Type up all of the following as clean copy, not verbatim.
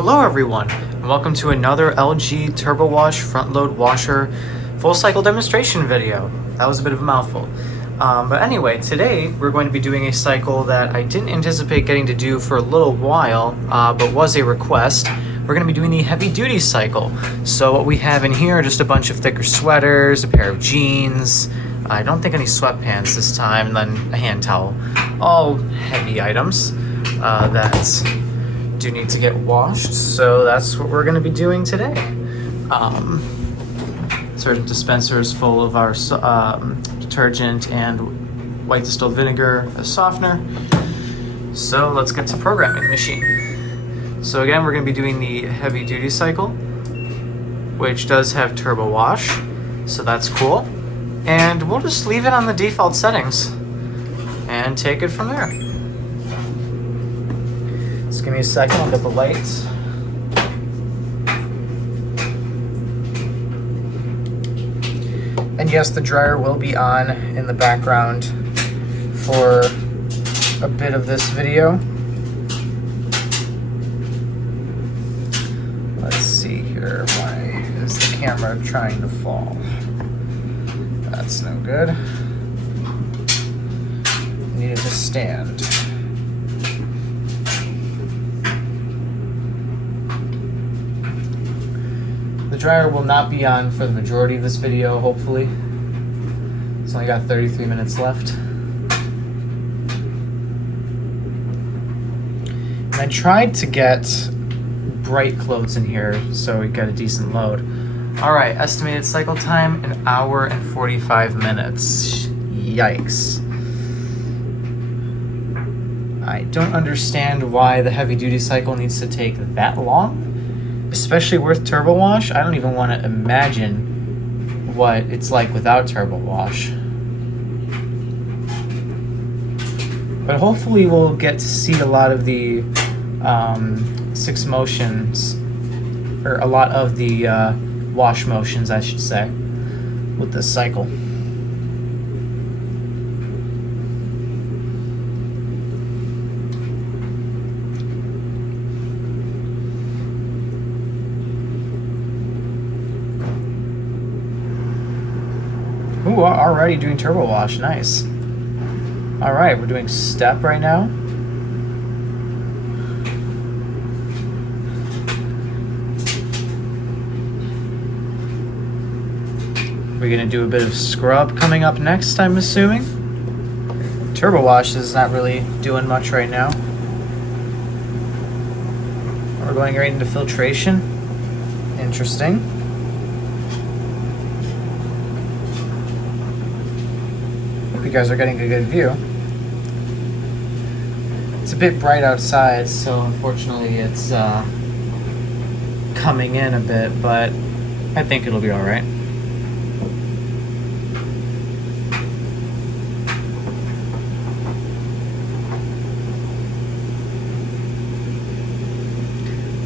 Hello everyone, and welcome to another LG TurboWash front load washer full cycle demonstration video. That was a bit of a mouthful. But anyway, today we're going to be doing a cycle that I didn't anticipate getting to do for a little while, but was a request. We're going to be doing the heavy duty cycle. So what we have in here are just a bunch of thicker sweaters, a pair of jeans, I don't think any sweatpants this time, and then a hand towel. All heavy items that do need to get washed, so that's what we're going to be doing today. Certain dispensers full of our detergent and white distilled vinegar as softener. So let's get to programming the machine. So again, we're going to be doing the heavy duty cycle, which does have TurboWash, so that's cool. And we'll just leave it on the default settings and take it from there. Just give me a second, I'll get the lights. And yes, the dryer will be on in the background for a bit of this video. Let's see here, why is the camera trying to fall? That's no good. Need it to stand. The dryer will not be on for the majority of this video, hopefully. It's only got 33 minutes left. And I tried to get bright clothes in here so we get a decent load. Alright, estimated cycle time, 1 hour and 45 minutes. Yikes. I don't understand why the heavy duty cycle needs to take that long, especially with TurboWash. I don't even want to imagine what it's like without TurboWash. But hopefully we'll get to see a lot of the 6 motions, or a lot of the wash motions, I should say, with this cycle. Ooh, already doing TurboWash, nice. Alright, we're doing step right now. We're gonna do a bit of scrub coming up next, I'm assuming. TurboWash is not really doing much right now. We're going right into filtration. Interesting. Hope you guys are getting a good view. It's a bit bright outside, so unfortunately it's coming in a bit, but I think it'll be alright.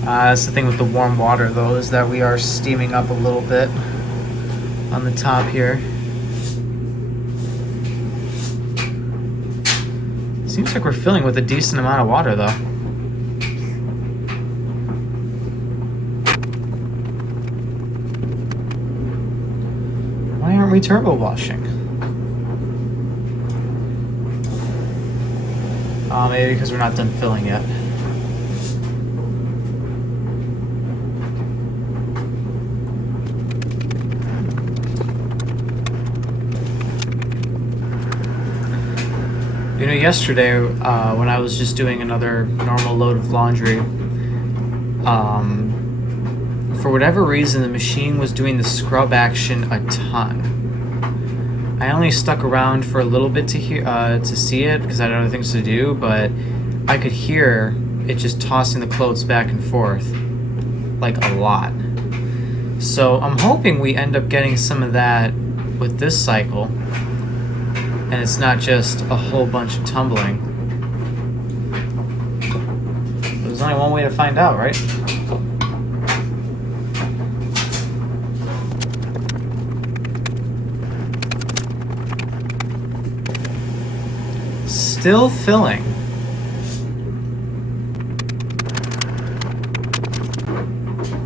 That's the thing with the warm water, though, is that we are steaming up a little bit on the top here. Seems like we're filling with a decent amount of water, though. Why aren't we turbo washing? Maybe because we're not done filling yet. You know, yesterday when I was just doing another normal load of laundry, for whatever reason the machine was doing the scrub action a ton. I only stuck around for a little bit to see it because I had other things to do, but I could hear it just tossing the clothes back and forth like a lot. So I'm hoping we end up getting some of that with this cycle. And it's not just a whole bunch of tumbling. There's only one way to find out, right? Still filling.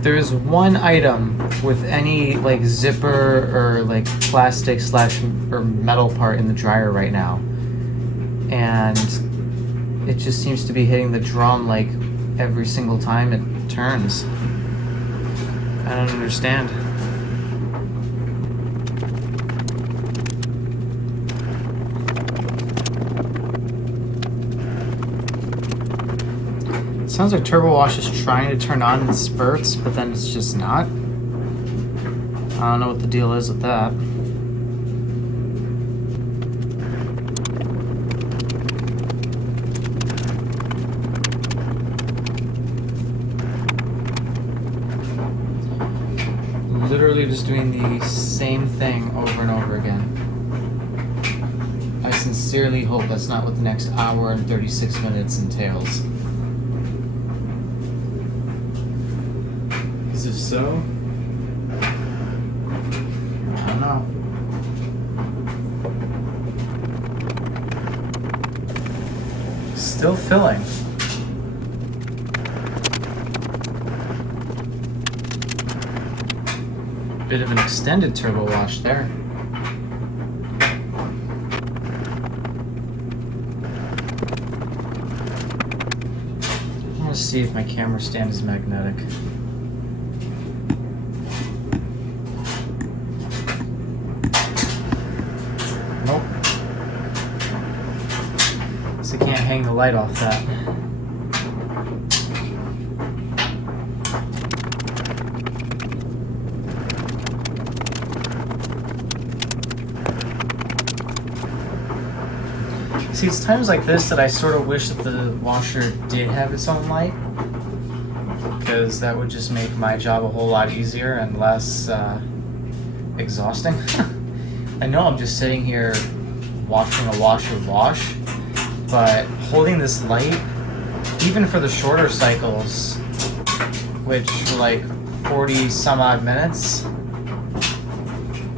there's one item with any like zipper or like plastic slash or metal part in the dryer right now, and it just seems to be hitting the drum like every single time it turns. I don't understand. It sounds like TurboWash is trying to turn on in spurts, but then it's just not. I don't know what the deal is with that. Literally just doing the same thing over and over again. I sincerely hope that's not what the next hour and 36 minutes entails. Because if so, I don't know. Still filling. Bit of an extended TurboWash there. I want to see if my camera stand is magnetic. Nope. So I can't hang the light off that. See, it's times like this that I sort of wish that the washer did have its own light, because that would just make my job a whole lot easier and less exhausting. I know I'm just sitting here watching a washer wash, but holding this light, even for the shorter cycles, which are like 40 some odd minutes,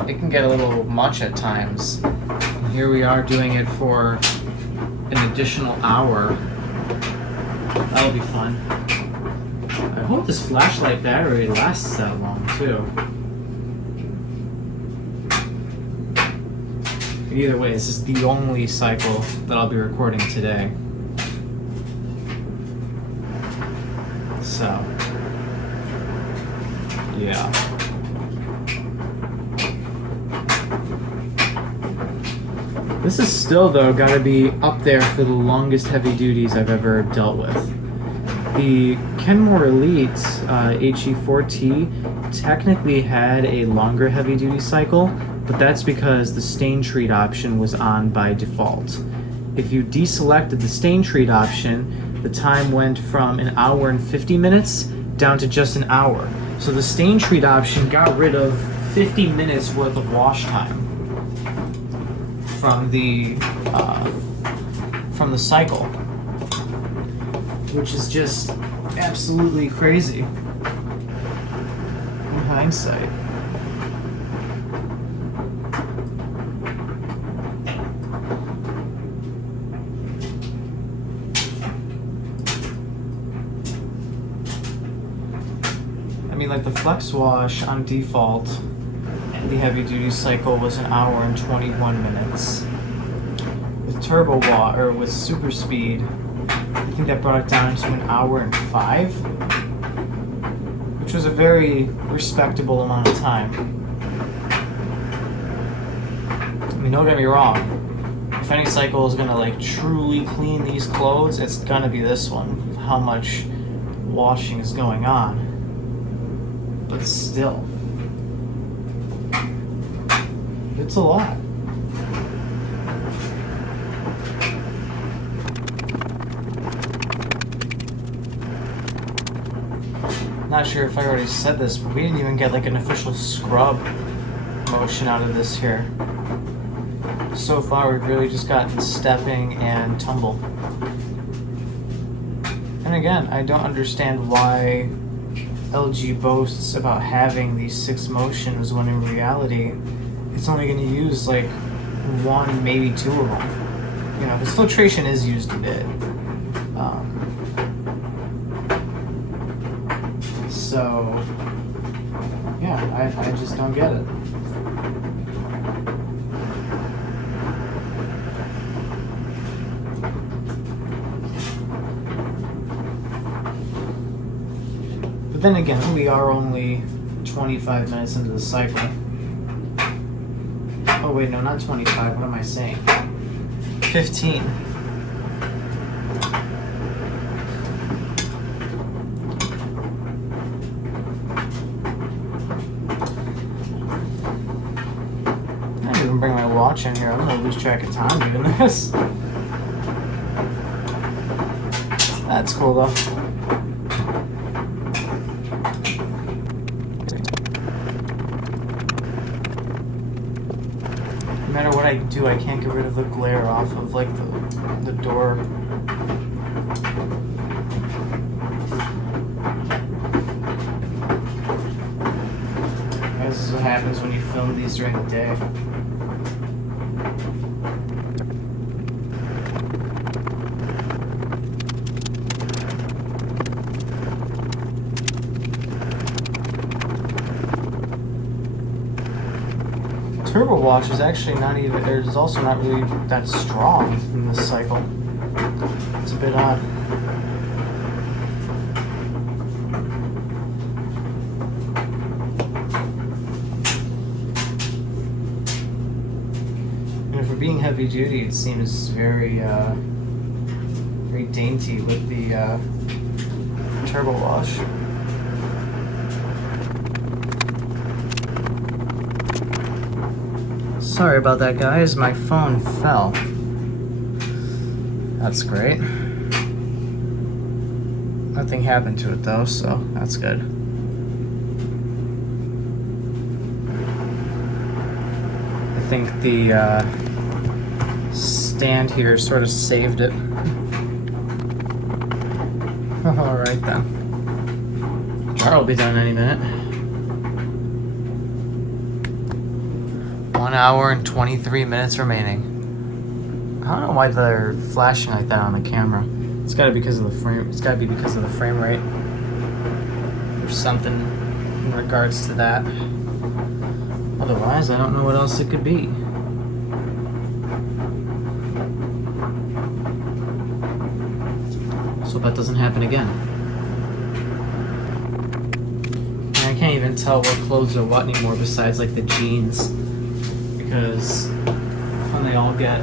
it can get a little much at times. And here we are doing it for an additional hour. That'll be fun. I hope this flashlight battery lasts that long too. Either way, this is the only cycle that I'll be recording today. So, yeah. This is still, though, gotta be up there for the longest heavy duties I've ever dealt with. The Kenmore Elite HE4T technically had a longer heavy duty cycle, but that's because the stain treat option was on by default. If you deselected the stain treat option, the time went from an hour and 50 minutes down to just an hour. So the stain treat option got rid of 50 minutes worth of wash time from the cycle, which is just absolutely crazy in hindsight. I mean, like the Flex Wash on default, the heavy duty cycle was an hour and 21 minutes. With TurboWash, or with Super Speed, I think that brought it down to an hour and 5, which was a very respectable amount of time. I mean, don't get me wrong, if any cycle is gonna like truly clean these clothes, it's gonna be this one. How much washing is going on. But still, it's a lot. Not sure if I already said this, but we didn't even get like an official scrub motion out of this here. So far, we've really just gotten stepping and tumble. And again, I don't understand why LG boasts about having these 6 motions when in reality, it's only going to use like 1, maybe 2 of them. You know, because filtration is used a bit. So, yeah, I just don't get it. But then again, we are only 25 minutes into the cycle. Oh wait, no, not 25, what am I saying? 15. I didn't even bring my watch in here. I'm gonna lose track of time doing this. That's cool though. No matter what I do, I can't get rid of the glare off of like the door. This is what happens when you film these during the day. TurboWash is actually not even, it's also not really that strong in this cycle. It's a bit odd. And for being heavy duty, it seems very, very dainty with the TurboWash. Sorry about that, guys. My phone fell. That's great. Nothing happened to it though, so that's good. I think the stand here sort of saved it. Alright then. Jar will be done any minute. 1 hour and 23 minutes remaining. I don't know why they're flashing like that on the camera. It's gotta be because of the frame. It's gotta be because of the frame rate. Or something in regards to that. Otherwise, I don't know what else it could be. So that doesn't happen again. And I can't even tell what clothes are what anymore besides like the jeans. Because when they all get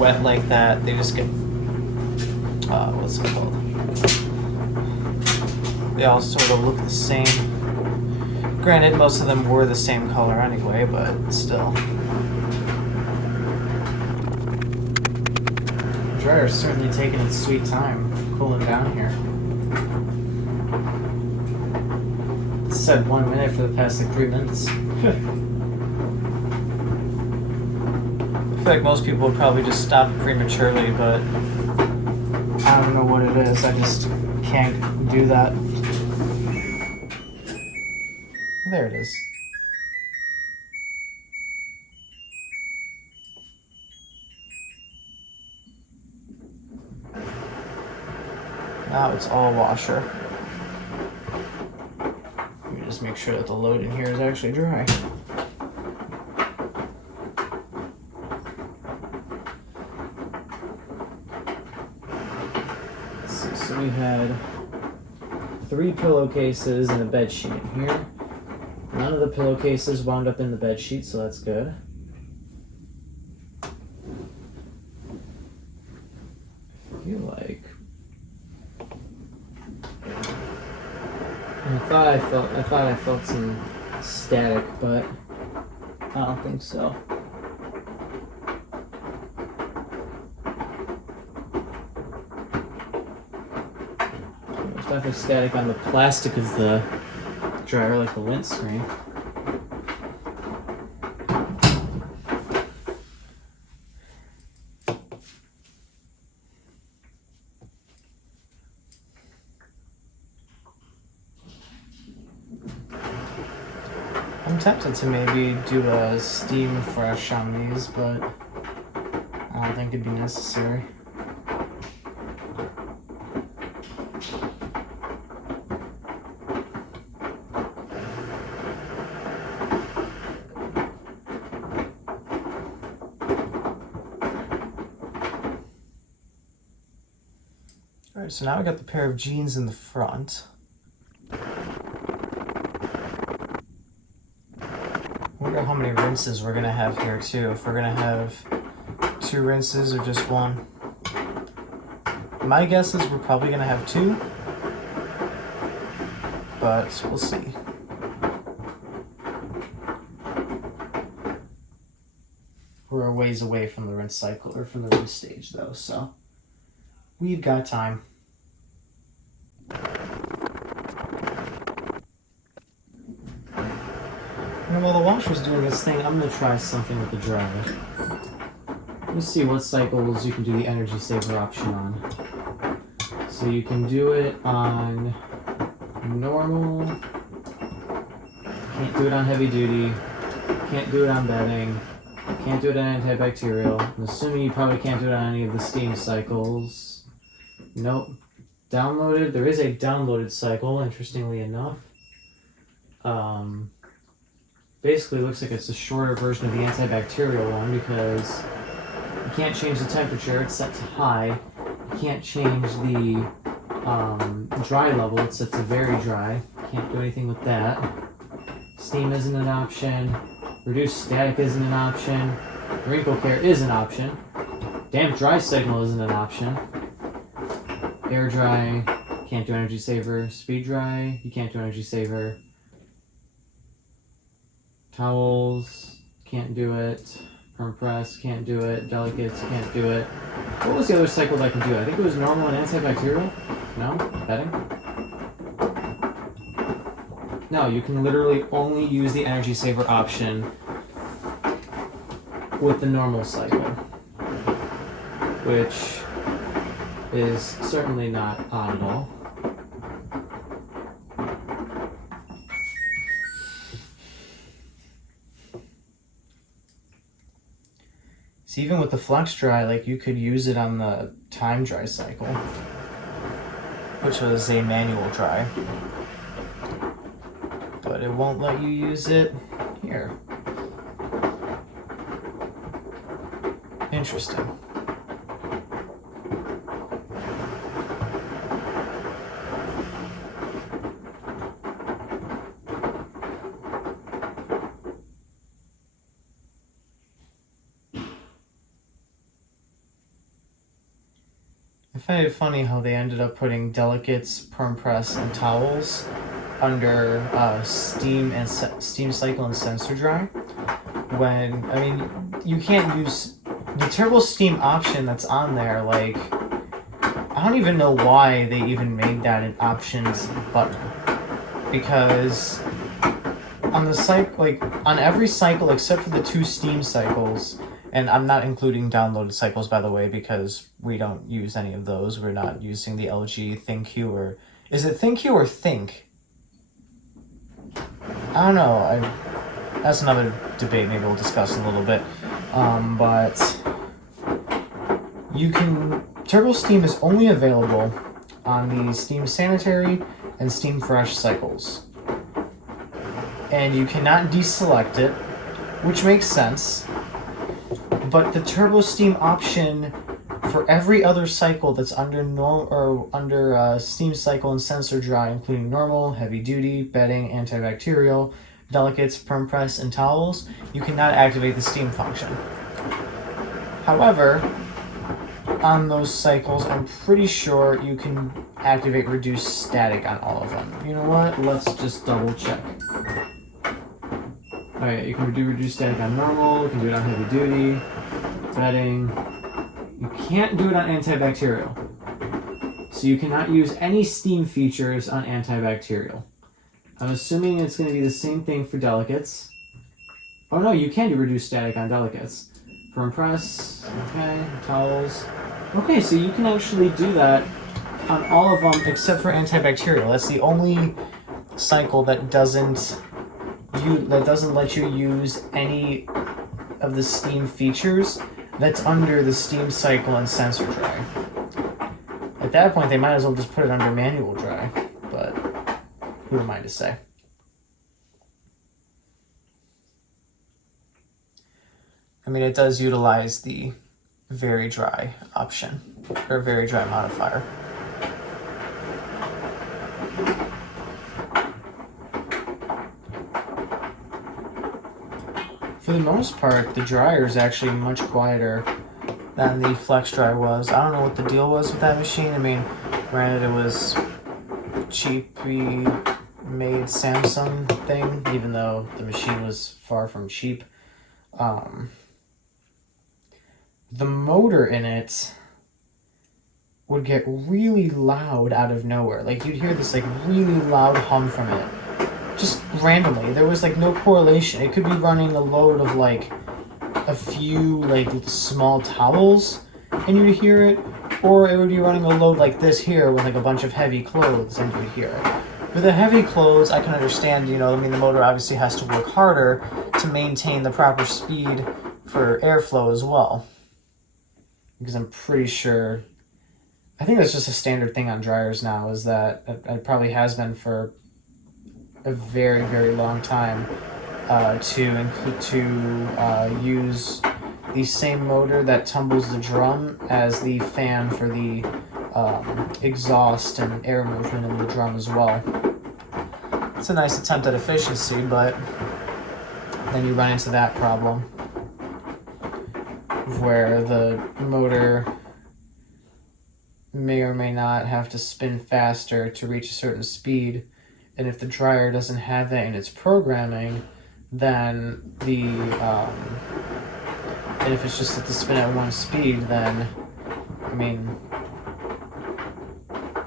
wet like that, they just get, what's it called? They all sort of look the same. Granted, most of them were the same color anyway, but still. The dryer's certainly taking its sweet time cooling down here. It said 1 minute for the past like 3 minutes. I feel like most people would probably just stop prematurely, but I don't know what it is. I just can't do that. There it is. Now it's all washer. Let me just make sure that the load in here is actually dry. So we had 3 pillowcases and a bed sheet in here. None of the pillowcases wound up in the bed sheet, so that's good. I feel like I thought I felt some static, but I don't think so. There's definitely static on the plastic of the dryer, like the lint screen. I'm tempted to maybe do a steam fresh on these, but I don't think it'd be necessary. Alright, so now I got the pair of jeans in the front. I wonder how many rinses we're gonna have here too. If we're gonna have 2 rinses or just 1. My guess is we're probably gonna have 2, but we'll see. We're a ways away from the rinse cycle, or from the rinse stage though, so we've got time. And while the washer's doing its thing, I'm gonna try something with the dryer. Let's see what cycles you can do the energy saver option on. So you can do it on normal, can't do it on heavy duty, can't do it on bedding, can't do it on antibacterial. I'm assuming you probably can't do it on any of the steam cycles. Nope. Downloaded, there is a downloaded cycle, interestingly enough. Basically looks like it's a shorter version of the antibacterial one because you can't change the temperature, it's set to high. You can't change the dry level, it's set to very dry. Can't do anything with that. Steam isn't an option. Reduced static isn't an option. Wrinkle care is an option. Damp dry signal isn't an option. Air dry, can't do energy saver. Speed dry, you can't do energy saver. Towels, can't do it. Perm press, can't do it. Delicates, can't do it. What was the other cycle that I can do? I think it was normal and antibacterial? No? Bedding? No, you can literally only use the energy saver option with the normal cycle, which is certainly not odd at all. So even with the flex dry, like you could use it on the time dry cycle, which was a manual dry, but it won't let you use it here. Interesting. I find it funny how they ended up putting delicates, perm press, and towels under steam cycle and sensor dry. When, I mean, you can't use the turbo steam option that's on there. Like, I don't even know why they even made that an options button, because on the cycle, like on every cycle except for the 2 steam cycles. And I'm not including downloaded cycles, by the way, because we don't use any of those. We're not using the LG ThinQ, or is it ThinQ or Think? I don't know. That's another debate. Maybe we'll discuss in a little bit. But you can. Turbo Steam is only available on the Steam Sanitary and Steam Fresh cycles, and you cannot deselect it, which makes sense. But the turbo steam option for every other cycle that's under steam cycle and sensor dry, including normal, heavy duty, bedding, antibacterial, delicates, perm press, and towels, you cannot activate the steam function. However, on those cycles, I'm pretty sure you can activate reduced static on all of them. You know what? Let's just double check. Oh yeah, you can do reduced static on normal, you can do it on heavy duty, bedding. You can't do it on antibacterial. So you cannot use any steam features on antibacterial. I'm assuming it's going to be the same thing for delicates. Oh no, you can do reduced static on delicates. Perm press, okay, towels. Okay, so you can actually do that on all of them except for antibacterial. That's the only cycle that doesn't let you use any of the steam features that's under the steam cycle and sensor dry. At that point, they might as well just put it under manual dry, but who am I to say? I mean, it does utilize the very dry option, or very dry modifier. For the most part, the dryer is actually much quieter than the flex dry was. I don't know what the deal was with that machine. I mean, granted, it was cheaply made Samsung thing, even though the machine was far from cheap. The motor in it would get really loud out of nowhere. Like, you'd hear this like really loud hum from it, just randomly. There was like no correlation. It could be running a load of like a few like small towels and you'd hear it, or it would be running a load like this here with like a bunch of heavy clothes and you'd hear it. With the heavy clothes, I can understand, you know, I mean, the motor obviously has to work harder to maintain the proper speed for airflow as well. Because I'm pretty sure, I think that's just a standard thing on dryers now, is that it probably has been for a very, very long time, to use the same motor that tumbles the drum as the fan for the exhaust and air movement in the drum as well. It's a nice attempt at efficiency, but then you run into that problem where the motor may or may not have to spin faster to reach a certain speed, and if the dryer doesn't have that in its programming, then and if it's just set to spin at one speed, then, I mean,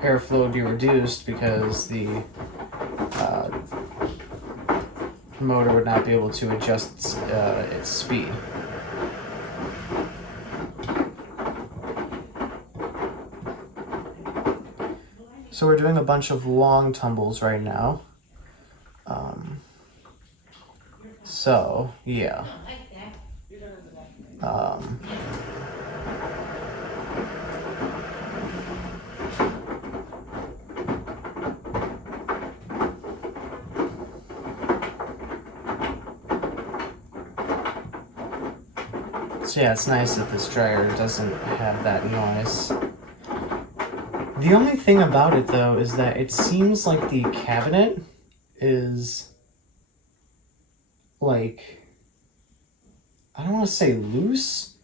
airflow would be reduced because the motor would not be able to adjust its speed. So we're doing a bunch of long tumbles right now. So, yeah. So yeah, it's nice that this dryer doesn't have that noise. The only thing about it, though, is that it seems like the cabinet is, like, I don't want to say loose,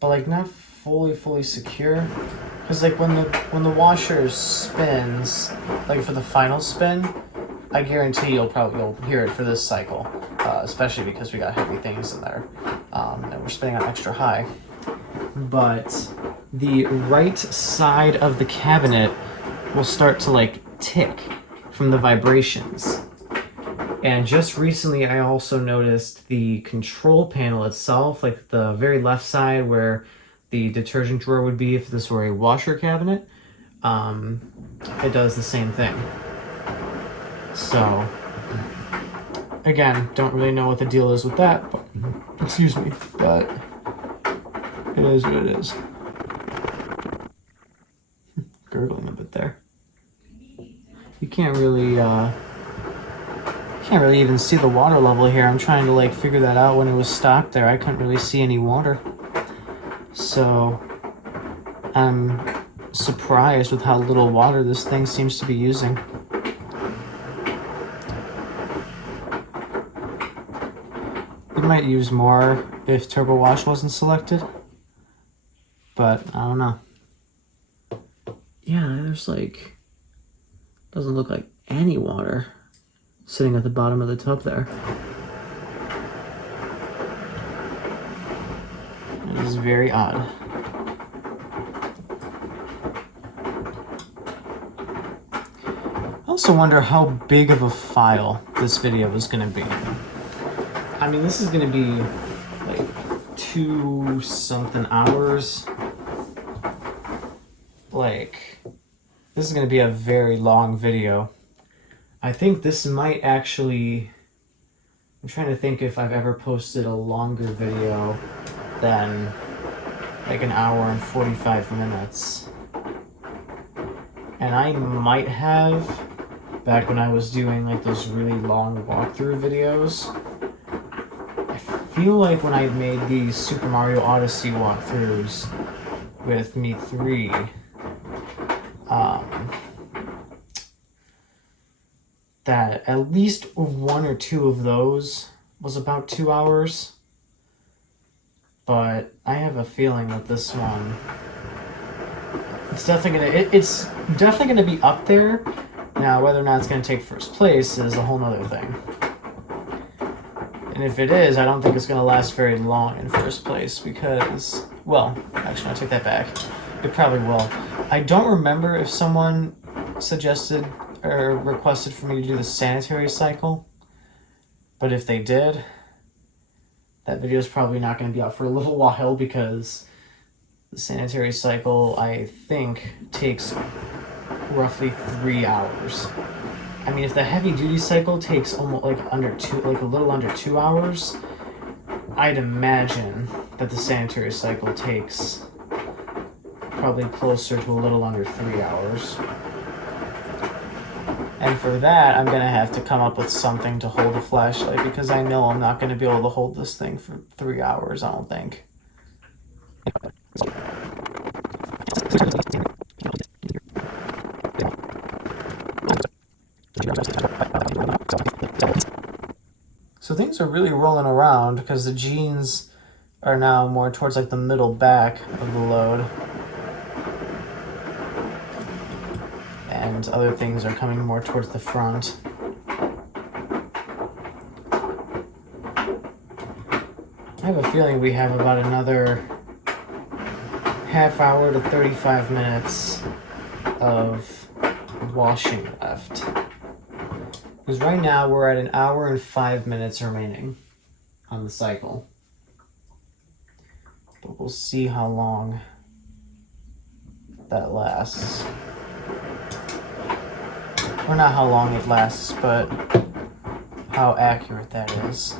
but like not fully secure. Because like when the washer spins, like for the final spin, I guarantee you'll hear it for this cycle, especially because we got heavy things in there, and we're spinning on extra high. But the right side of the cabinet will start to like tick from the vibrations. And just recently I also noticed the control panel itself, like the very left side where the detergent drawer would be if this were a washer cabinet, it does the same thing. So again, don't really know what the deal is with that, but excuse me, but it is what it is. Gurgling a bit there. You can't really even see the water level here. I'm trying to like figure that out. When it was stopped there, I couldn't really see any water. So I'm surprised with how little water this thing seems to be using. It might use more if TurboWash wasn't selected, but I don't know. Yeah, there's like, doesn't look like any water sitting at the bottom of the tub there. It is very odd. I also wonder how big of a file this video is going to be. I mean, this is going to be like 2-something hours. Like, this is going to be a very long video. I think this might actually, I'm trying to think if I've ever posted a longer video than like 1 hour and 45 minutes. And I might have, back when I was doing like those really long walkthrough videos. I feel like when I made these Super Mario Odyssey walkthroughs with Me 3, that at least 1 or 2 of those was about 2 hours. But I have a feeling that this one, it's definitely gonna be up there. Now, whether or not it's gonna take first place is a whole nother thing. And if it is, I don't think it's gonna last very long in first place because, well, actually, I'll take that back. It probably will. I don't remember if someone suggested or requested for me to do the sanitary cycle, but if they did, that video is probably not going to be out for a little while because the sanitary cycle, I think, takes roughly 3 hours. I mean, if the heavy duty cycle takes almost like a little under 2 hours, I'd imagine that the sanitary cycle takes probably closer to a little under 3 hours. And for that, I'm going to have to come up with something to hold the flashlight because I know I'm not going to be able to hold this thing for 3 hours, I don't think. So things are really rolling around because the jeans are now more towards like the middle back of the load. And other things are coming more towards the front. I have a feeling we have about another half hour to 35 minutes of washing left. Because right now we're at 1 hour and 5 minutes remaining on the cycle. But we'll see how long that lasts. Or not how long it lasts, but how accurate that is.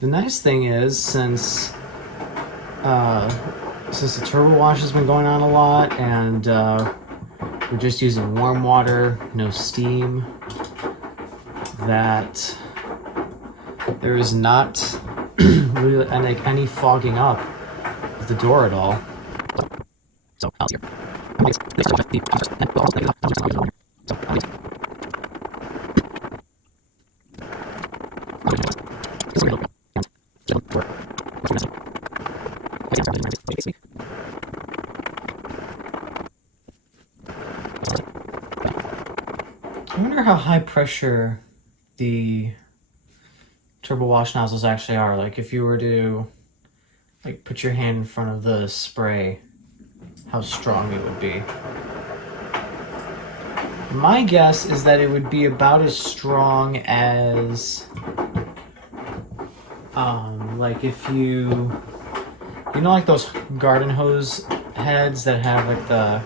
The nice thing is, since the TurboWash has been going on a lot, and we're just using warm water, no steam, that there is not really any fogging up of the door at all. So, how's your? I wonder how high pressure the TurboWash nozzles actually are. Like if you were to like put your hand in front of the spray, how strong it would be. My guess is that it would be about as strong as like if you know like those garden hose heads that have like the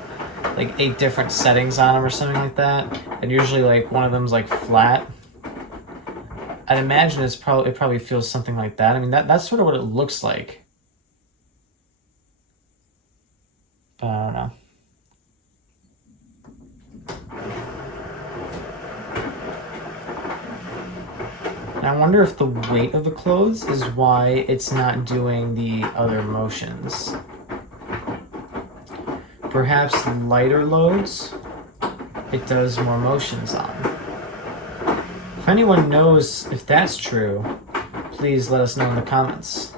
8 different settings on them or something like that, and usually like one of them's like flat. I'd imagine it probably feels something like that. I mean that's sort of what it looks like. But I don't know. And I wonder if the weight of the clothes is why it's not doing the other motions. Perhaps lighter loads, it does more motions on. If anyone knows if that's true, please let us know in the comments.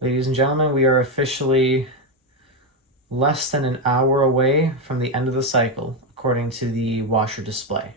Ladies and gentlemen, we are officially less than 1 hour away from the end of the cycle, according to the washer display.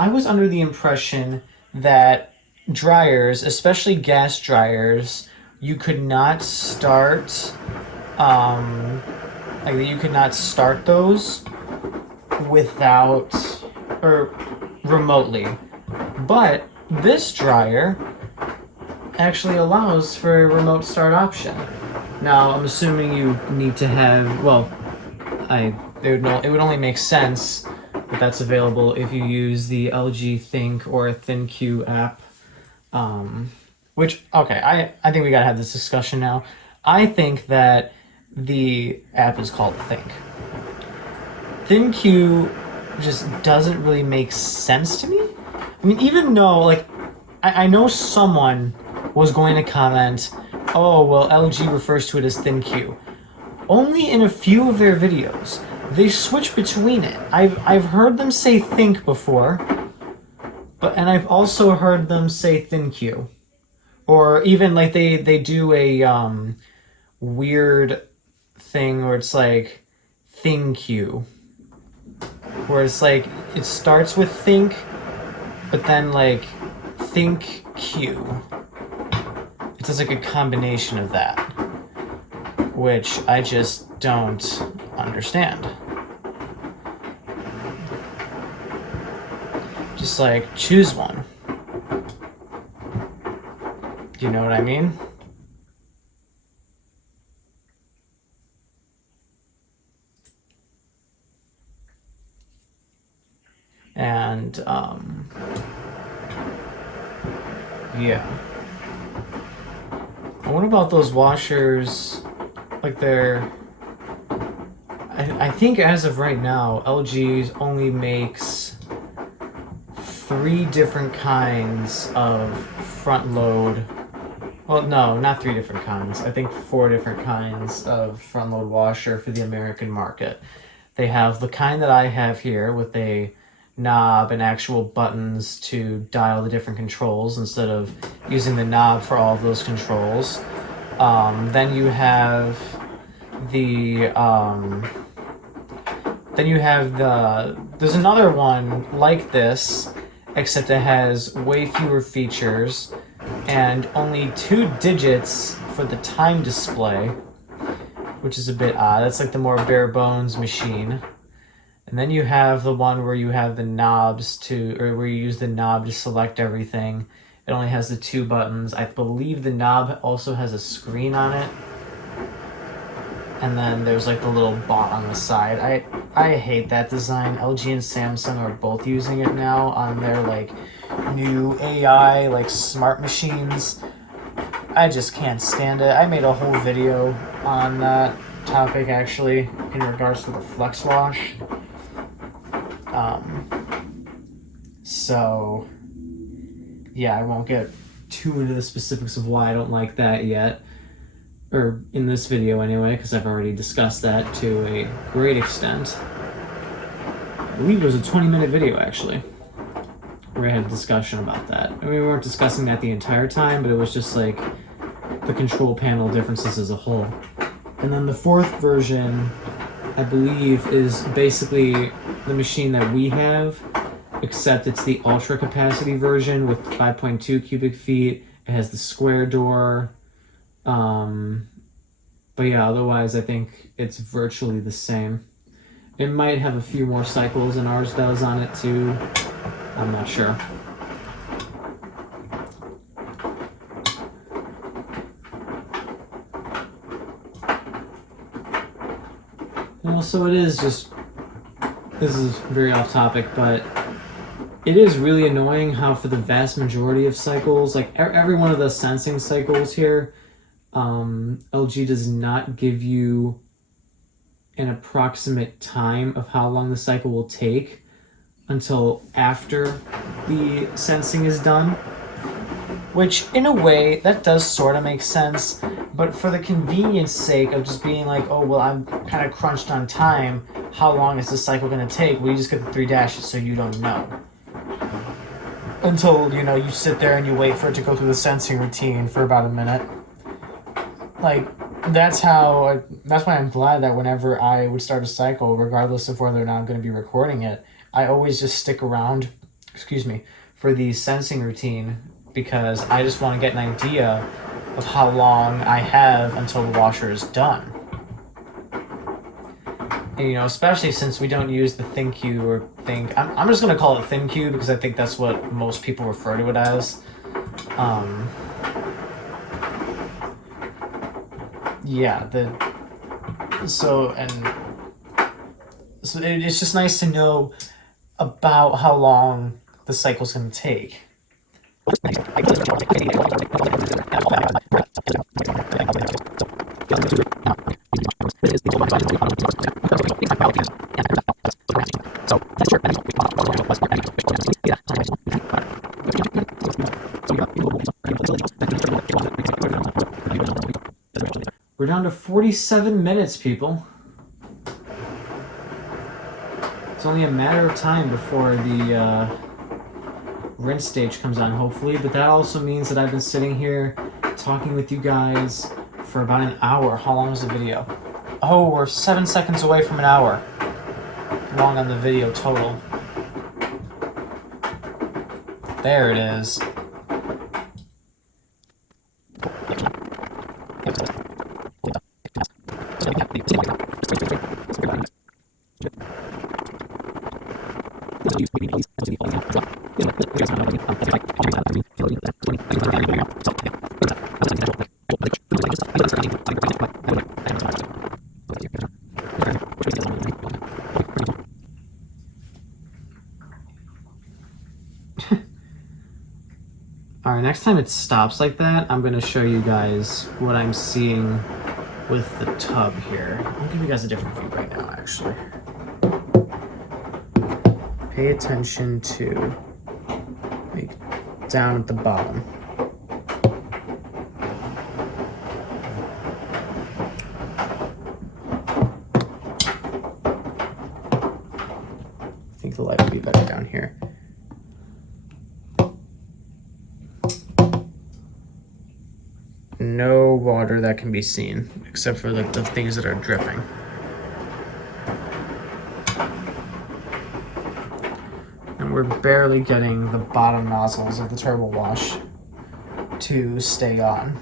I was under the impression that dryers, especially gas dryers, you could not start those without or remotely. But this dryer actually allows for a remote start option. Now, I'm assuming you need to have, well, it would only make sense that that's available if you use the LG Think or ThinQ app. Which, okay, I think we gotta have this discussion now. I think that the app is called Think. ThinQ just doesn't really make sense to me. I mean, even though, like, I know someone was going to comment, oh, well, LG refers to it as ThinQ. Only in a few of their videos. They switch between it. I've heard them say think before, and I've also heard them say ThinQ. Or even, like, they do a weird thing where it's like ThinQ. Where it's like, it starts with think, but then, like, think Q. It does, like, a combination of that, which I just don't understand. Just, like, choose one. Do you know what I mean? And, yeah. What about those washers? Like, they're... I think as of right now, LG only makes 3 different kinds of front load. Well, no, not 3 different kinds. I think 4 different kinds of front load washer for the American market. They have the kind that I have here with a knob and actual buttons to dial the different controls instead of using the knob for all of those controls. Then you have the there's another one like this, except it has way fewer features and only 2 digits for the time display, which is a bit odd. That's like the more bare bones machine. And then you have the one where you have the knobs where you use the knob to select everything. It only has the 2 buttons. I believe the knob also has a screen on it. And then there's like the little bar on the side. I hate that design. LG and Samsung are both using it now on their like new AI like smart machines. I just can't stand it. I made a whole video on that topic actually in regards to the Flex Wash. So yeah, I won't get too into the specifics of why I don't like that yet, or in this video anyway, because I've already discussed that to a great extent. I believe it was a 20-minute video actually, where I had a discussion about that. I mean, we weren't discussing that the entire time, but it was just like the control panel differences as a whole. And then the 4th version, I believe, is basically the machine that we have, except it's the ultra capacity version with 5.2 cubic feet. It has the square door. But yeah, otherwise I think it's virtually the same. It might have a few more cycles than ours does on it too. I'm not sure. Well, so it is just, this is very off topic, but it is really annoying how for the vast majority of cycles, like every one of the sensing cycles here, LG does not give you an approximate time of how long the cycle will take until after the sensing is done. Which, in a way, that does sort of make sense, but for the convenience sake of just being like, oh, well, I'm kind of crunched on time, how long is this cycle going to take? Well, you just get the 3 dashes, so you don't know. Until, you know, you sit there and you wait for it to go through the sensing routine for about a minute. Like, that's why I'm glad that whenever I would start a cycle, regardless of whether or not I'm going to be recording it, I always just stick around, for the sensing routine, because I just want to get an idea of how long I have until the washer is done. And, you know, especially since we don't use the ThinQ or Think. I'm just going to call it ThinQ because I think that's what most people refer to it as. Yeah, so it's just nice to know about how long the cycle's going to take. So down to 47 minutes, people. It's only a matter of time before the rinse stage comes on, hopefully, but that also means that I've been sitting here talking with you guys for about an hour. How long is the video? Oh, we're 7 seconds away from an hour long on the video total. There it is. Alright, next time it stops like that, I'm going to show you guys what I'm seeing with the tub here. I'll give you guys a different view right now, actually. Pay attention to, like, down at the bottom. I think the light would be better down here. No water that can be seen, except for like the things that are dripping. And we're barely getting the bottom nozzles of the TurboWash to stay on.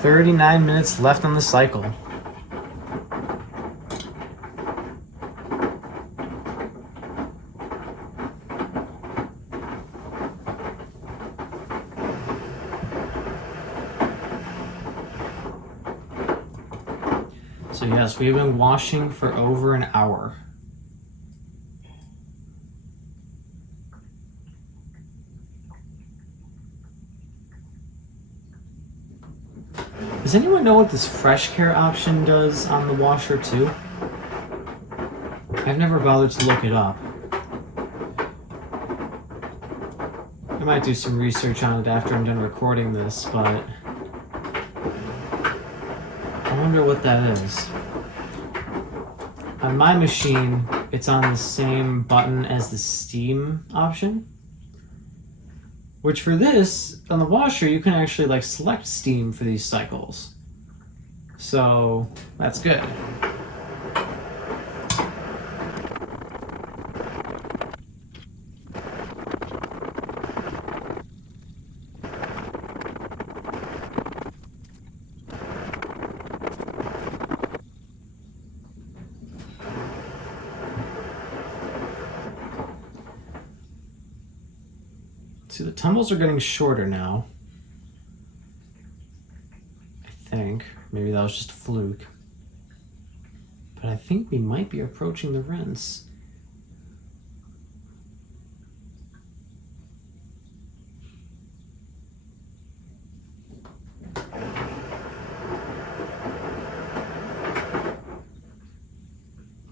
"39 minutes left on the cycle." So yes, we've been washing for over an hour. Does anyone know what this fresh care option does on the washer too? I've never bothered to look it up. I might do some research on it after I'm done recording this, but I wonder what that is. On my machine, it's on the same button as the steam option, which for this, on the washer, you can actually like select steam for these cycles. So that's good. See, the tumbles are getting shorter now. I think. Maybe that was just a fluke. But I think we might be approaching the rinse.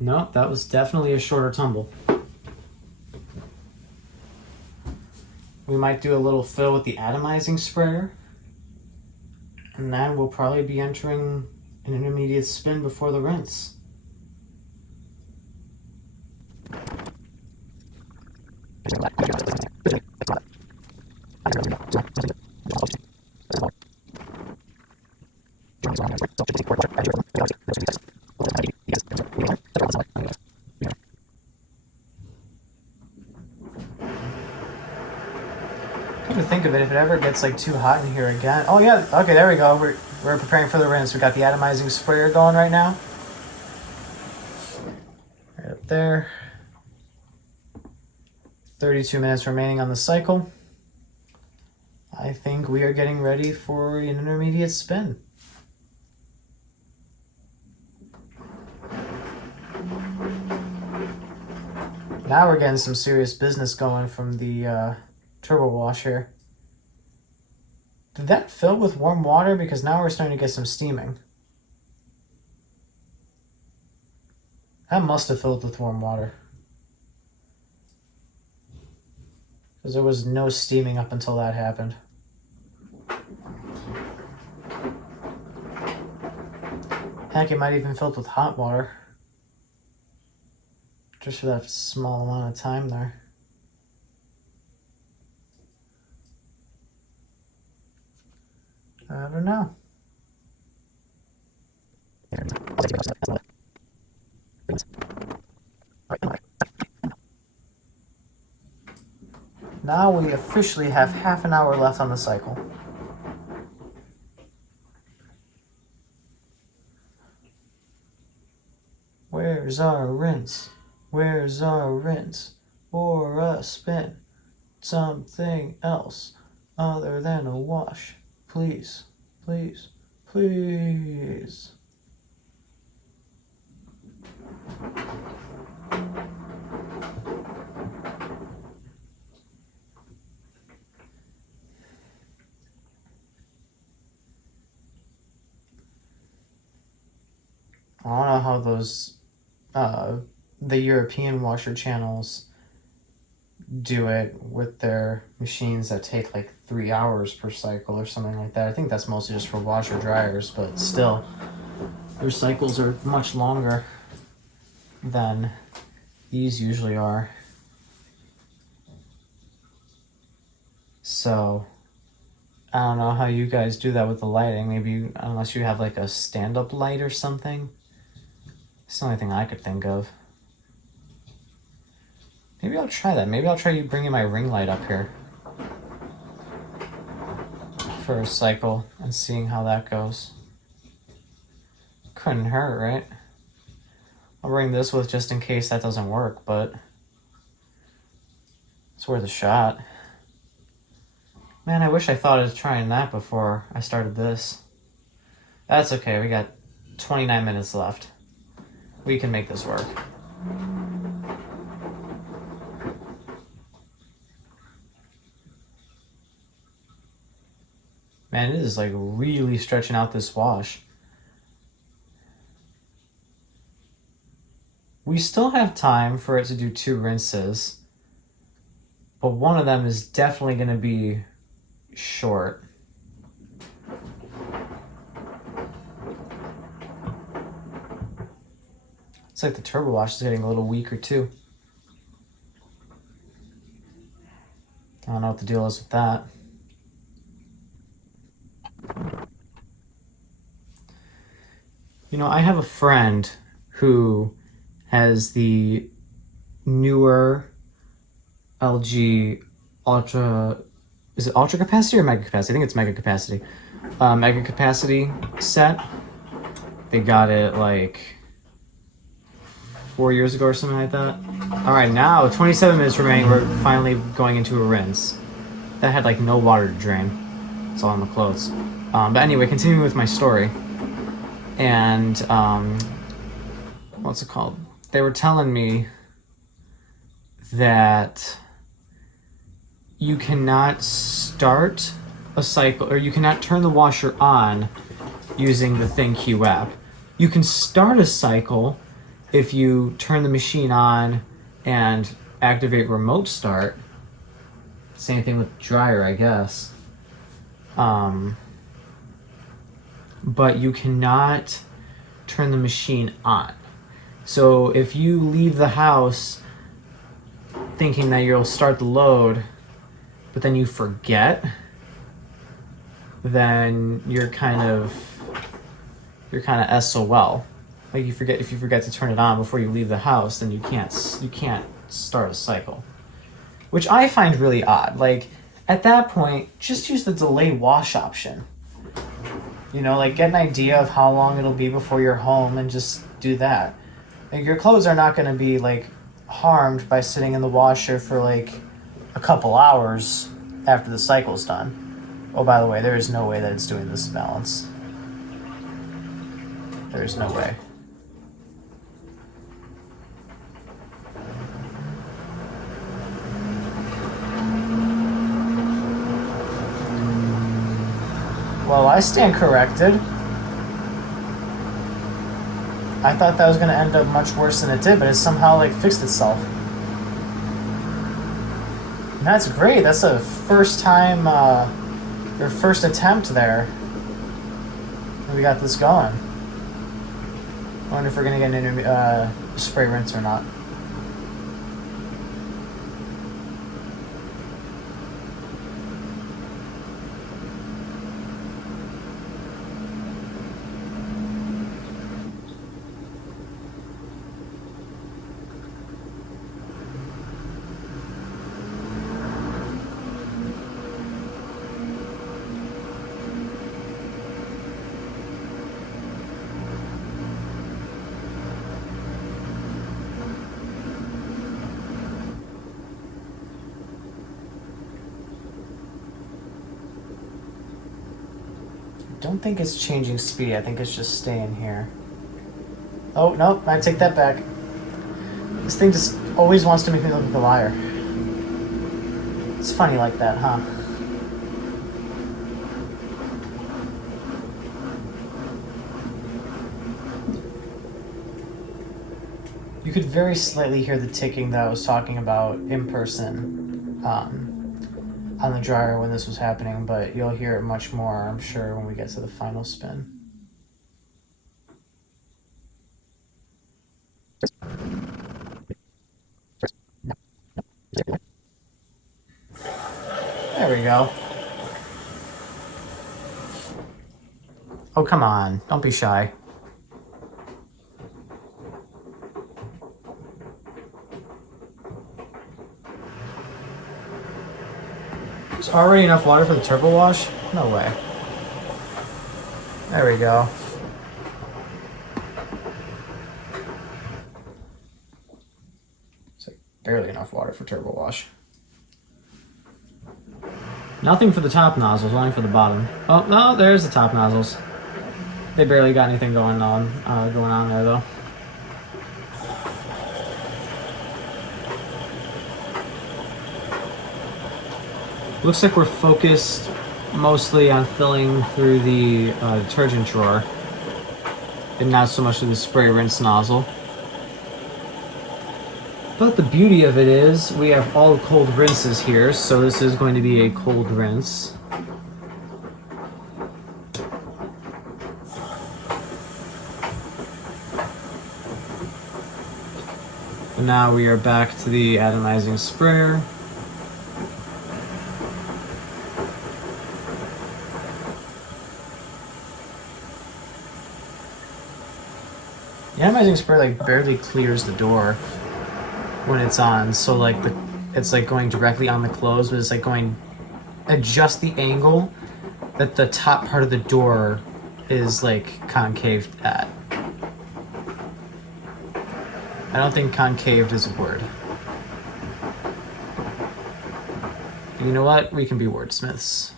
Nope, that was definitely a shorter tumble. We might do a little fill with the atomizing sprayer, and then we'll probably be entering an intermediate spin before the rinse. Come to think of it, if it ever gets like too hot in here again. Oh yeah, okay, there we go. We're preparing for the rinse. We got the atomizing sprayer going right now. Right up there. 32 minutes remaining on the cycle. I think we are getting ready for an intermediate spin. Now we're getting some serious business going from the TurboWash here. Did that fill with warm water? Because now we're starting to get some steaming. That must have filled with warm water. Because there was no steaming up until that happened. Heck, it might even filled with hot water. Just for that small amount of time there. I don't know. Now we officially have half an hour left on the cycle. Where's our rinse? Where's our rinse? Or a spin? Something else other than a wash. Please, please, please. I don't know how those, the European washer channels do it with their machines that take like 3 hours per cycle or something like that. I think that's mostly just for washer dryers, but still, their cycles are much longer than these usually are. So, I don't know how you guys do that with the lighting. Maybe unless you have like a stand-up light or something. It's the only thing I could think of. Maybe I'll try that. Maybe I'll try bringing my ring light up here for a cycle and seeing how that goes. Couldn't hurt, right? I'll bring this with just in case that doesn't work, but it's worth a shot. Man, I wish I thought of trying that before I started this. That's okay, we got 29 minutes left. We can make this work. Man, it is like really stretching out this wash. We still have time for it to do 2 rinses, but one of them is definitely going to be short. It's like the TurboWash is getting a little weaker too. I don't know what the deal is with that. You know, I have a friend who has the newer LG Ultra, is it Ultra Capacity or Mega Capacity? I think it's Mega Capacity. Mega Capacity set. They got it like 4 years ago or something like that. All right, now 27 minutes remaining. We're finally going into a rinse. That had like no water to drain. It's all in the clothes. But anyway, continuing with my story. And what's it called? They were telling me that you cannot start a cycle, or you cannot turn the washer on using the ThinQ app. You can start a cycle if you turn the machine on and activate remote start. Same thing with dryer, I guess. But you cannot turn the machine on. So if you leave the house thinking that you'll start the load, but then you forget, then you're kind of SOL. Like if you forget to turn it on before you leave the house, then you can't start a cycle. Which I find really odd. Like at that point, just use the delay wash option. You know, like get an idea of how long it'll be before you're home and just do that. Like your clothes are not going to be like harmed by sitting in the washer for like a couple hours after the cycle's done. Oh, by the way, there is no way that it's doing this balance. There is no way. Well, I stand corrected. I thought that was going to end up much worse than it did, but it somehow like fixed itself. And that's great. That's a first time, your first attempt there. We got this going. I wonder if we're going to get an spray rinse or not. I don't think it's changing speed. I think it's just staying here. Oh, no, I take that back. This thing just always wants to make me look like a liar. It's funny like that, huh? You could very slightly hear the ticking that I was talking about in person on the dryer when this was happening, but you'll hear it much more, I'm sure, when we get to the final spin. There we go. Oh, come on. Don't be shy. There's already enough water for the turbo wash? No way. There we go. It's like barely enough water for turbo wash. Nothing for the top nozzles, only for the bottom. Oh, no, there's the top nozzles. They barely got anything going on there, though. Looks like we're focused mostly on filling through the detergent drawer and not so much through the spray rinse nozzle. But the beauty of it is we have all cold rinses here, so this is going to be a cold rinse. And now we are back to the atomizing sprayer. The atomizing spray like barely clears the door when it's on, so like it's like going directly on the close, but it's like going adjust the angle that the top part of the door is like concaved at. I don't think concaved is a word. But you know what? We can be wordsmiths.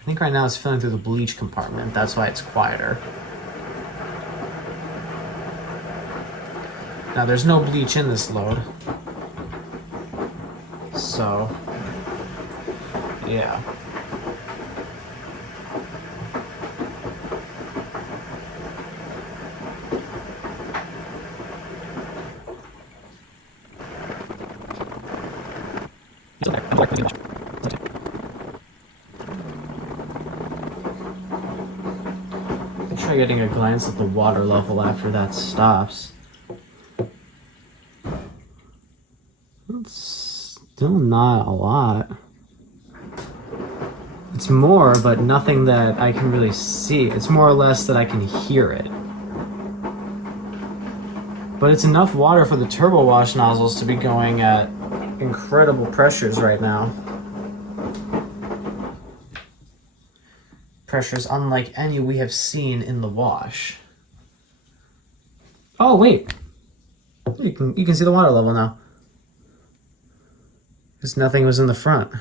I think right now it's filling through the bleach compartment. That's why it's quieter. Now there's no bleach in this load. So, yeah. Try getting a glance at the water level after that stops. It's still not a lot. It's more, but nothing that I can really see. It's more or less that I can hear it. But it's enough water for the turbo wash nozzles to be going at incredible pressures right now. Pressures unlike any we have seen in the wash. Oh wait, you can see the water level now. Because nothing was in the front.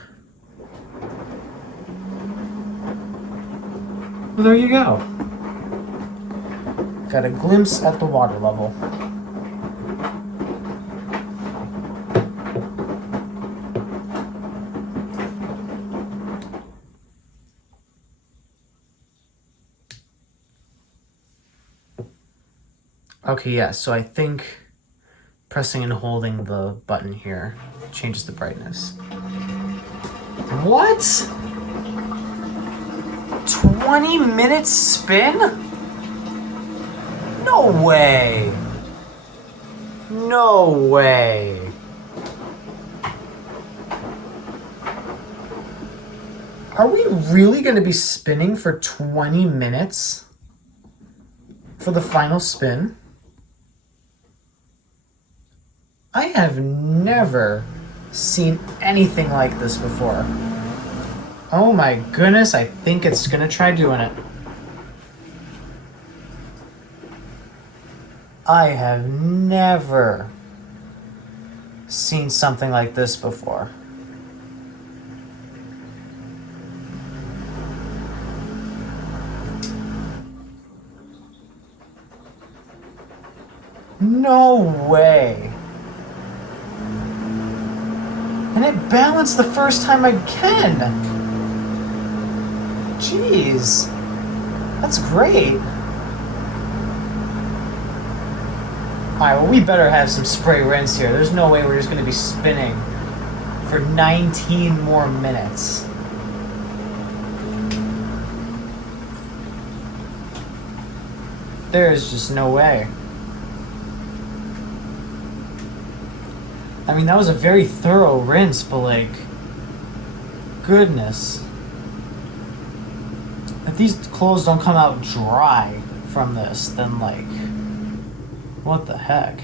Well, there you go. Got a glimpse at the water level. Okay, yeah, so I think pressing and holding the button here changes the brightness. What? 20 minutes spin? No way. No way. Are we really going to be spinning for 20 minutes for the final spin? I have never seen anything like this before. Oh my goodness, I think it's gonna try doing it. I have never seen something like this before. No way. And it balanced the first time again. Jeez. That's great. Alright, well, we better have some spray rinse here. There's no way we're just going to be spinning for 19 more minutes. There's just no way. I mean, that was a very thorough rinse, but like, goodness. If these clothes don't come out dry from this, then like, what the heck?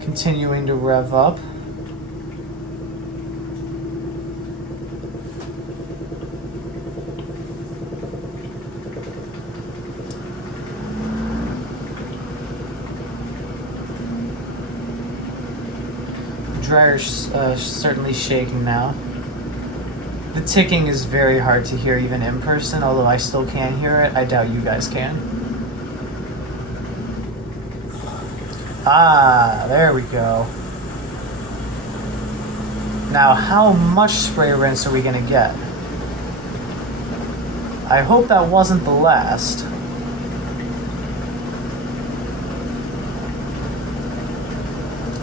Continuing to rev up. The dryer's certainly shaking now. The ticking is very hard to hear even in person, although I still can hear it. I doubt you guys can. Ah, there we go. Now, how much spray rinse are we gonna get? I hope that wasn't the last.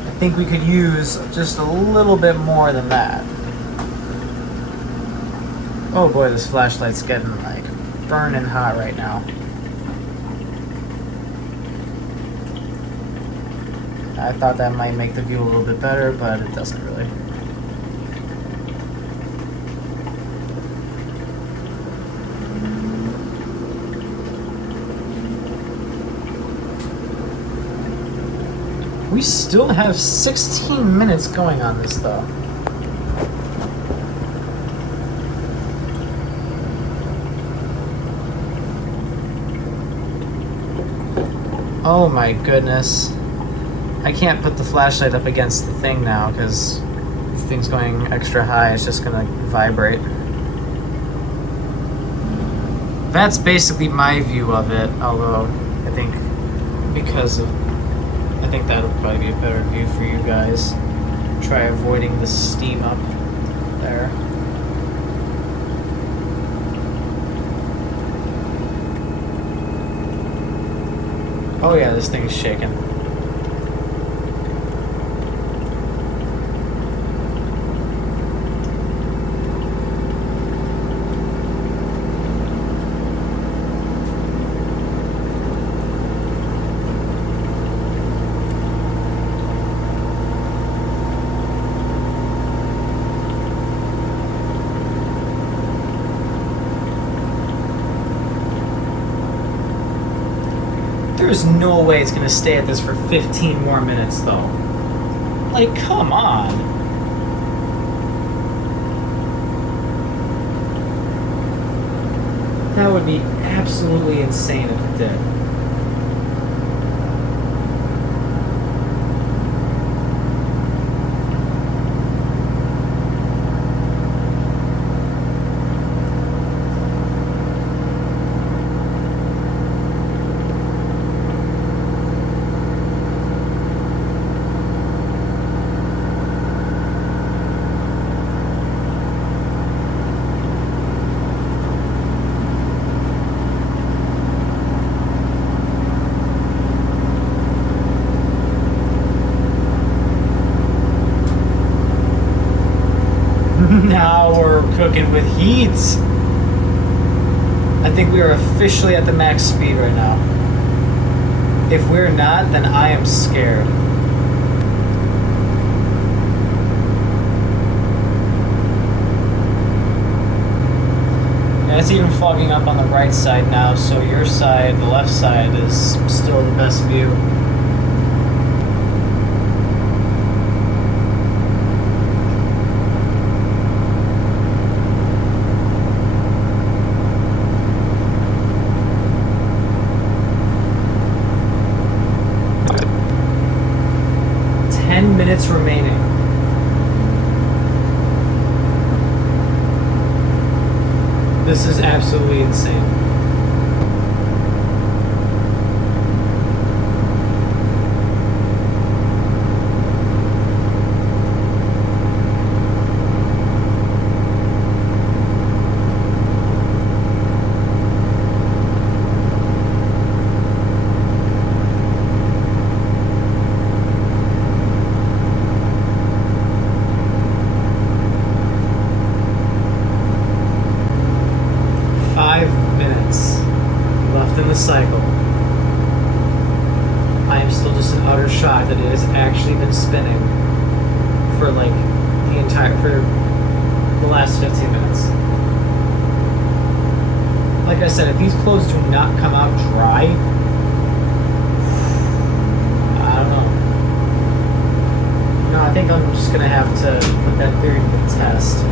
I think we could use just a little bit more than that. Oh boy, this flashlight's getting like burning hot right now. I thought that might make the view a little bit better, but it doesn't really. We still have 16 minutes going on this, though. Oh my goodness. I can't put the flashlight up against the thing now because the thing's going extra high. It's just gonna vibrate. That's basically my view of it, although I think I think that'll probably be a better view for you guys. Try avoiding the steam up there. Oh yeah, this thing is shaking. There's no way it's gonna stay at this for 15 more minutes though. Like, come on. That would be absolutely insane if it did. Now we're cooking with heat. I think we are officially at the max speed right now. If we're not, then I am scared. And it's even fogging up on the right side now, so your side, the left side, is still the best view. Minutes remaining. This is absolutely insane. Cycle. I am still just in utter shock that it has actually been spinning for like for the last 15 minutes. Like I said, if these clothes do not come out dry, I don't know. No, I think I'm just gonna have to put that theory to the test.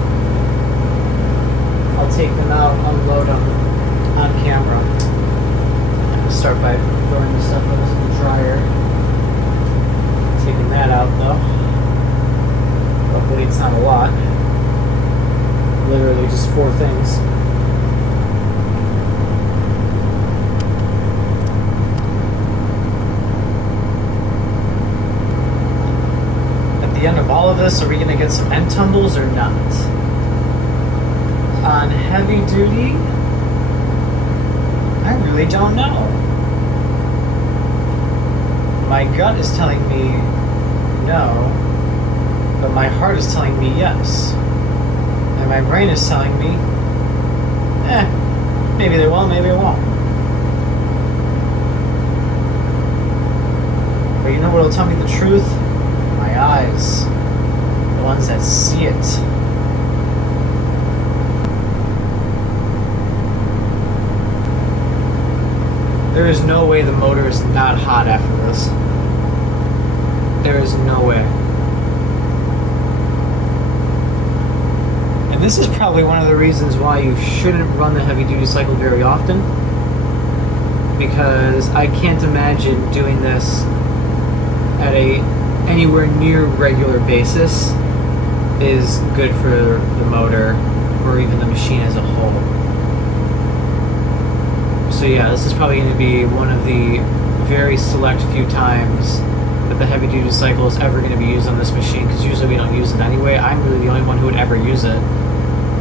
I'll take them out, unload them on camera. Start by throwing the stuff that was in the dryer. Taking that out though. Luckily it's not a lot. Literally just 4 things. At the end of all of this, are we going to get some end tumbles or not? On heavy duty, I really don't know. My gut is telling me no, but my heart is telling me yes. And my brain is telling me, maybe they will, maybe it won't. But you know what will tell me the truth? My eyes. The ones that see it. There is no way the motor is not hot after this. There is no way. And this is probably one of the reasons why you shouldn't run the heavy duty cycle very often, because I can't imagine doing this at a anywhere near regular basis is good for the motor or even the machine as a whole. So yeah, this is probably going to be one of the very select few times that the heavy duty cycle is ever going to be used on this machine, because usually we don't use it anyway. I'm really the only one who would ever use it.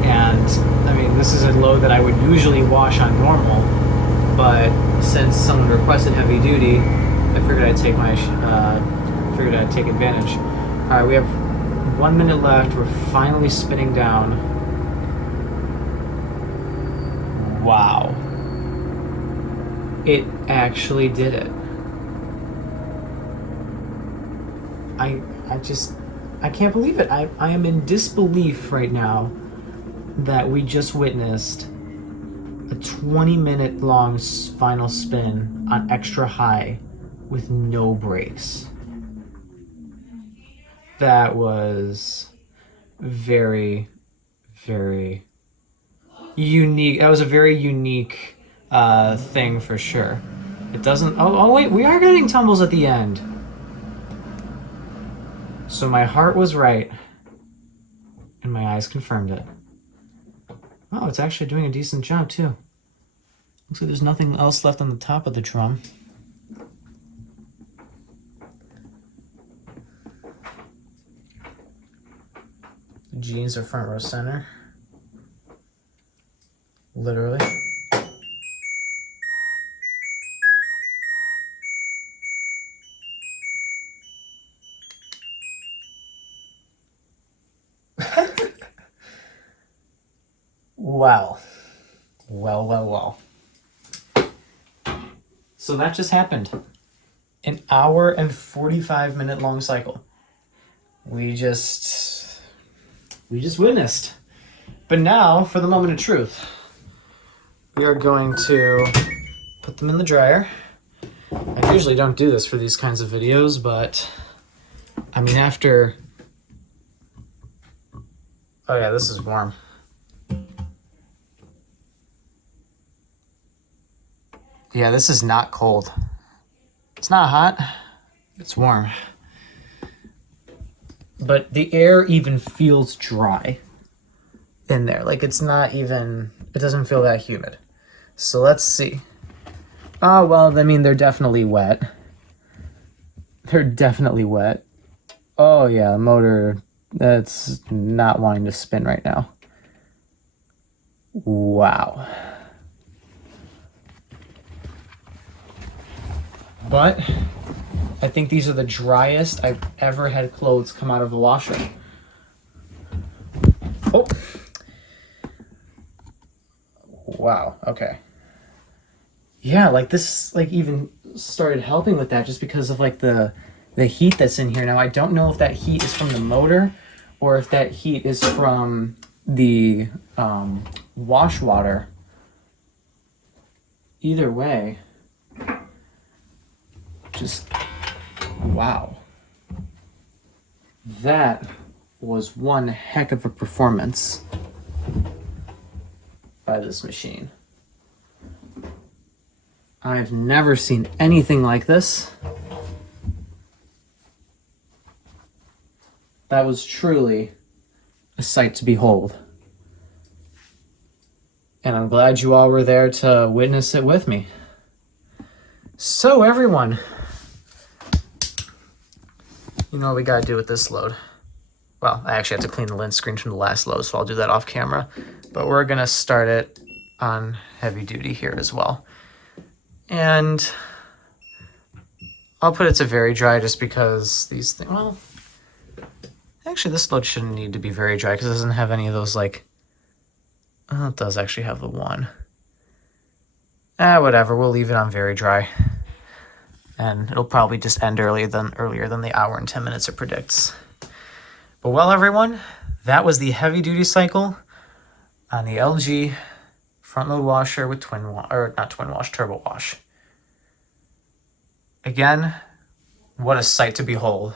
And I mean, this is a load that I would usually wash on normal, but since someone requested heavy duty, I figured I'd take take advantage. All right, we have 1 minute left. We're finally spinning down. Wow. It actually did it. I can't believe it. I am in disbelief right now that we just witnessed a 20-minute long final spin on extra high with no brakes. That was very, very unique. That was a very unique thing for sure. It doesn't. Oh wait, we are getting tumbles at the end. So my heart was right, and my eyes confirmed it. Oh, it's actually doing a decent job too. Looks like there's nothing else left on the top of the drum. The G's are front row center. Literally. Wow. Well. So that just happened. An hour and 45-minute long cycle. We just witnessed. But now, for the moment of truth, we are going to put them in the dryer. I usually don't do this for these kinds of videos, but I mean, after... Oh yeah, this is warm. Yeah, this is not cold. It's not hot, it's warm. But the air even feels dry in there. Like it's not even, it doesn't feel that humid. So let's see. Oh, well, I mean, they're definitely wet. They're definitely wet. Oh yeah, the motor, that's not wanting to spin right now. Wow. But I think these are the driest I've ever had clothes come out of the washer. Oh. Wow, okay. Yeah, like this like even started helping with that just because of like the heat that's in here. Now I don't know if that heat is from the motor or if that heat is from the wash water. Either way, just wow. That was one heck of a performance by this machine. I've never seen anything like this. That was truly a sight to behold. And I'm glad you all were there to witness it with me. So everyone, you know what we gotta do with this load. Well, I actually have to clean the lint screen from the last load, so I'll do that off camera. But we're gonna start it on heavy duty here as well. And I'll put it to very dry just because these things, well, actually this load shouldn't need to be very dry because it doesn't have any of those like, oh, it does actually have the one. Whatever, we'll leave it on very dry. And it'll probably just end earlier than the hour and 10 minutes it predicts. But well, everyone, that was the heavy duty cycle on the LG front load washer with TurboWash. Again, what a sight to behold.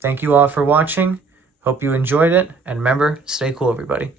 Thank you all for watching. Hope you enjoyed it. And remember, stay cool, everybody.